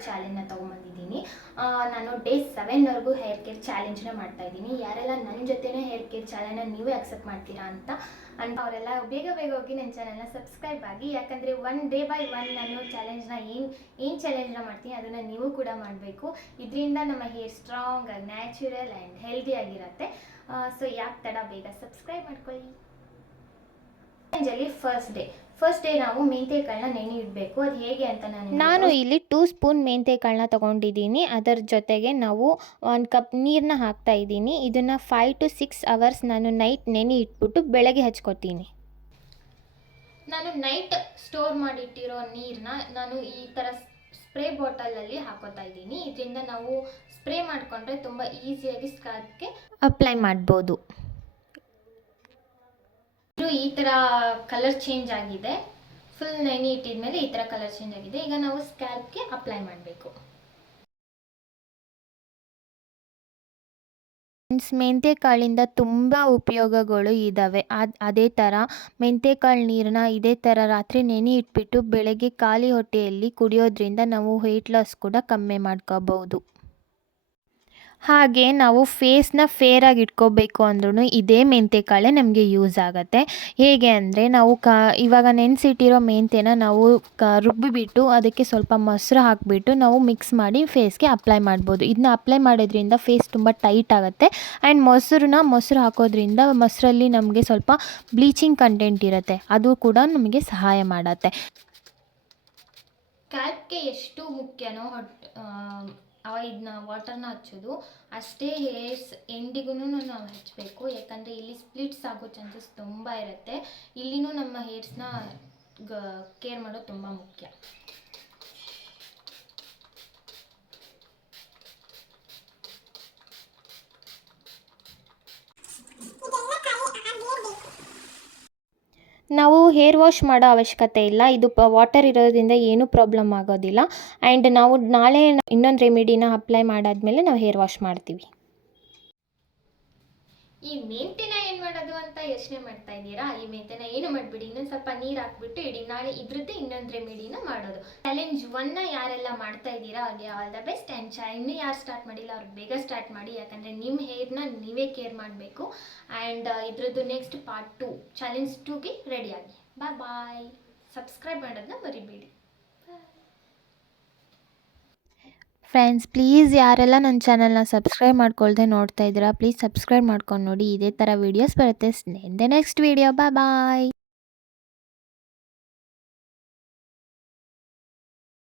Care ಚಾಲೆಂಜ್ನ ತೊಗೊಂಬಂದಿದ್ದೀನಿ. ನಾನು day 7ವರೆಗೂ hair care ಚಾಲೆಂಜ್ನ ಮಾಡ್ತಾಯಿದ್ದೀನಿ. ಯಾರೆಲ್ಲ ನನ್ನ ಜೊತೆನೇ ಹೇರ್ ಕೇರ್ ಚಾಲೆಂಜ್ನ ನೀವೇ ಅಕ್ಸೆಪ್ಟ್ ಮಾಡ್ತೀರಾ ಅಂತ ಅವರೆಲ್ಲ ಬೇಗ ಹೋಗಿ ನನ್ನ ಚಾನಲ್ನ ಸಬ್ಸ್ಕ್ರೈಬ್ ಆಗಿ. ಯಾಕಂದರೆ ಡೇ ಬೈ ಒನ್ ನಾನು ಚಾಲೆಂಜ್ನ ಏನು ಚಾಲೆಂಜ್ನ ಮಾಡ್ತೀನಿ ಅದನ್ನು ನೀವು ಕೂಡ ಮಾಡಬೇಕು. ಇದರಿಂದ ನಮ್ಮ ಹೇರ್ ಸ್ಟ್ರಾಂಗ್ ಆಗಿ ನ್ಯಾಚುರಲ್ ಆ್ಯಂಡ್ ಹೆಲ್ದಿ ಆಗಿರುತ್ತೆ. ಸೊ ಯಾಕೆ ತಡ, ಬೇಗ ಸಬ್ಸ್ಕ್ರೈಬ್ ಮಾಡ್ಕೊಳ್ಳಿ. ಚಾಲೆಂಜಲ್ಲಿ ಫಸ್ಟ್ ಡೇ ನಾವು ಮೆಂತೆಕಾಳನ್ನ ನೆನೆ ಇಡಬೇಕು. ಅದು ಹೇಗೆ ಅಂತ ನಾನು ಇಲ್ಲಿ 2 ಸ್ಪೂನ್ ಮೆಂತೆಕಾಳನ್ನ ತೊಗೊಂಡಿದ್ದೀನಿ. ಅದರ ಜೊತೆಗೆ ನಾವು 1 ಕಪ್ ನೀರನ್ನ ಹಾಕ್ತಾ ಇದ್ದೀನಿ. ಇದನ್ನು 5 to 6 ಅವರ್ಸ್ ನಾನು ನೈಟ್ ನೆನೆ ಇಟ್ಬಿಟ್ಟು ಬೆಳಗ್ಗೆ ಹಚ್ಕೊತೀನಿ. ನಾನು ನೈಟ್ ಸ್ಟೋರ್ ಮಾಡಿಟ್ಟಿರೋ ನೀರನ್ನ ನಾನು ಈ ಥರ ಸ್ಪ್ರೇ ಬಾಟಲಲ್ಲಿ ಹಾಕೋತಾ ಇದ್ದೀನಿ. ಇದರಿಂದ ನಾವು ಸ್ಪ್ರೇ ಮಾಡಿಕೊಂಡ್ರೆ ತುಂಬ ಈಸಿಯಾಗಿ ಸ್ಕಾಲ್ಪ್ಗೆ ಅಪ್ಲೈ ಮಾಡ್ಬೋದು. ಈ ಥರ ಕಲರ್ ಚೇಂಜ್ ಆಗಿದೆ. ಫುಲ್ ನೆನೆ ಇಟ್ಟಿದ್ಮೇಲೆ ಈ ಥರ ಕಲರ್ ಚೇಂಜ್ ಆಗಿದೆ. ಈಗ ನಾವು ಸ್ಕ್ಯಾಲ್ಪ್ಗೆ ಅಪ್ಲೈ ಮಾಡಬೇಕು. ಮೆಂತೆಕಾಳಿಂದ ತುಂಬ ಉಪಯೋಗಗಳು ಇದ್ದಾವೆ. ಅದೇ ಥರ ಮೆಂತೆಕಾಳು ನೀರನ್ನ ಇದೇ ಥರ ರಾತ್ರಿ ನೆನೆ ಇಟ್ಬಿಟ್ಟು ಬೆಳಗ್ಗೆ ಖಾಲಿ ಹೊಟ್ಟೆಯಲ್ಲಿ ಕುಡಿಯೋದ್ರಿಂದ ನಾವು ವೆಯ್ಟ್ ಲಾಸ್ ಕೂಡ ಕಮ್ಮಿ ಮಾಡ್ಕೋಬಹುದು. ಹಾಗೆ ನಾವು ಫೇಸ್ನ ಫೇರಾಗಿ ಇಟ್ಕೋಬೇಕು ಅಂದ್ರೂ ಇದೇ ಮೆಂತೆಕಾಳೇ ನಮಗೆ ಯೂಸ್ ಆಗುತ್ತೆ. ಹೇಗೆ ಅಂದರೆ ನಾವು ಇವಾಗ ನೆನೆಸಿಟ್ಟಿರೋ ಮೆಂತೆನ ನಾವು ರುಬ್ಬಿಬಿಟ್ಟು ಅದಕ್ಕೆ ಸ್ವಲ್ಪ ಮೊಸರು ಹಾಕಿಬಿಟ್ಟು ನಾವು ಮಿಕ್ಸ್ ಮಾಡಿ ಫೇಸ್ಗೆ ಅಪ್ಲೈ ಮಾಡ್ಬೋದು. ಇದನ್ನ ಅಪ್ಲೈ ಮಾಡೋದ್ರಿಂದ ಫೇಸ್ ತುಂಬ ಟೈಟ್ ಆಗುತ್ತೆ. ಆ್ಯಂಡ್ ಮೊಸರು ಹಾಕೋದ್ರಿಂದ ಮೊಸರಲ್ಲಿ ನಮಗೆ ಸ್ವಲ್ಪ ಬ್ಲೀಚಿಂಗ್ ಕಂಟೆಂಟ್ ಇರುತ್ತೆ, ಅದು ಕೂಡ ನಮಗೆ ಸಹಾಯ ಮಾಡುತ್ತೆ. ಸ್ಕ್ಯಾಲ್ಪ್ಗೆ ಎಷ್ಟು ಮುಖ್ಯನೋ ಇದನ್ನ ವಾಟರ್ನ ಹಚ್ಚೋದು ಅಷ್ಟೇ ಹೇರ್ಸ್ ಎಂಡಿಗೂ ನಾವು ಹಚ್ಚಬೇಕು. ಯಾಕಂದರೆ ಇಲ್ಲಿ ಸ್ಪ್ಲಿಟ್ಸ್ ಆಗೋ ಚಾನ್ಸಸ್ ತುಂಬ ಇರುತ್ತೆ. ಇಲ್ಲಿನೂ ನಮ್ಮ ಹೇರ್ಸ್ನ ಕೇರ್ ಮಾಡೋದು ತುಂಬ ಮುಖ್ಯ. ನಾವು ಹೇರ್ ವಾಶ್ ಮಾಡೋ ಅವಶ್ಯಕತೆ ಇಲ್ಲ. ಇದು ವಾಟರ್ ಇರೋದ್ರಿಂದ ಏನೂ ಪ್ರಾಬ್ಲಮ್ ಆಗೋದಿಲ್ಲ. ಆ್ಯಂಡ್ ನಾವು ನಾಳೆ ಇನ್ನೊಂದು ರೆಮಿಡಿನ ಅಪ್ಲೈ ಮಾಡಾದ್ಮೇಲೆ ನಾವು ಹೇರ್ ವಾಶ್ ಮಾಡ್ತೀವಿ. ಈ ಮೆಂತೆನ ಏನು ಮಾಡೋದು ಅಂತ ಯೋಚನೆ ಮಾಡ್ತಾ ಇದ್ದೀರಾ? ಈ ಮೆಂತೆನ ಏನು ಮಾಡಿಬಿಡಿ, ಇನ್ನೊಂದು ಸ್ವಲ್ಪ ನೀರು ಹಾಕ್ಬಿಟ್ಟು ಇಡೀ ನಾಳೆ ಇದ್ರದ್ದೇ ಇನ್ನೊಂದು ರೆಮಿಡಿನ ಮಾಡೋದು. ಚಾಲೆಂಜ್ 1ನ ಯಾರೆಲ್ಲ ಮಾಡ್ತಾ ಇದ್ದೀರಾ ಅವ್ರಿಗೆ ಆಲ್ ದ ಬೆಸ್ಟ್. ಆ್ಯಂಡ್ ಇನ್ನೂ ಯಾರು ಸ್ಟಾರ್ಟ್ ಮಾಡಿಲ್ಲ ಅವ್ರು ಬೇಗ ಸ್ಟಾರ್ಟ್ ಮಾಡಿ. ಯಾಕಂದರೆ ನಿಮ್ಮ ಹೇರ್ನ ನೀವೇ ಕೇರ್ ಮಾಡಬೇಕು. ಆ್ಯಂಡ್ ಇದ್ರದ್ದು ನೆಕ್ಸ್ಟ್ ಪಾರ್ಟ್ 2 ಚಾಲೆಂಜ್ 2ಗೆ ರೆಡಿಯಾಗಿ. ಬಾಯ್. ಸಬ್ಸ್ಕ್ರೈಬ್ ಮಾಡೋದನ್ನ ಮರಿಬೇಡಿ. ಫ್ರೆಂಡ್ಸ್, ಪ್ಲೀಸ್ ಯಾರೆಲ್ಲ ನನ್ನ ಚಾನಲ್ನ ಸಬ್ಸ್ಕ್ರೈಬ್ ಮಾಡ್ಕೊಳ್ದೆ ನೋಡ್ತಾ ಇದ್ದೀರಾ, ಪ್ಲೀಸ್ ಸಬ್ಸ್ಕ್ರೈಬ್ ಮಾಡ್ಕೊಂಡು ನೋಡಿ. ಇದೇ ಥರ ವೀಡಿಯೋಸ್ ಬರುತ್ತೆ ನೆಕ್ಸ್ಟ್ ವೀಡಿಯೋ. ಬಾಯ್.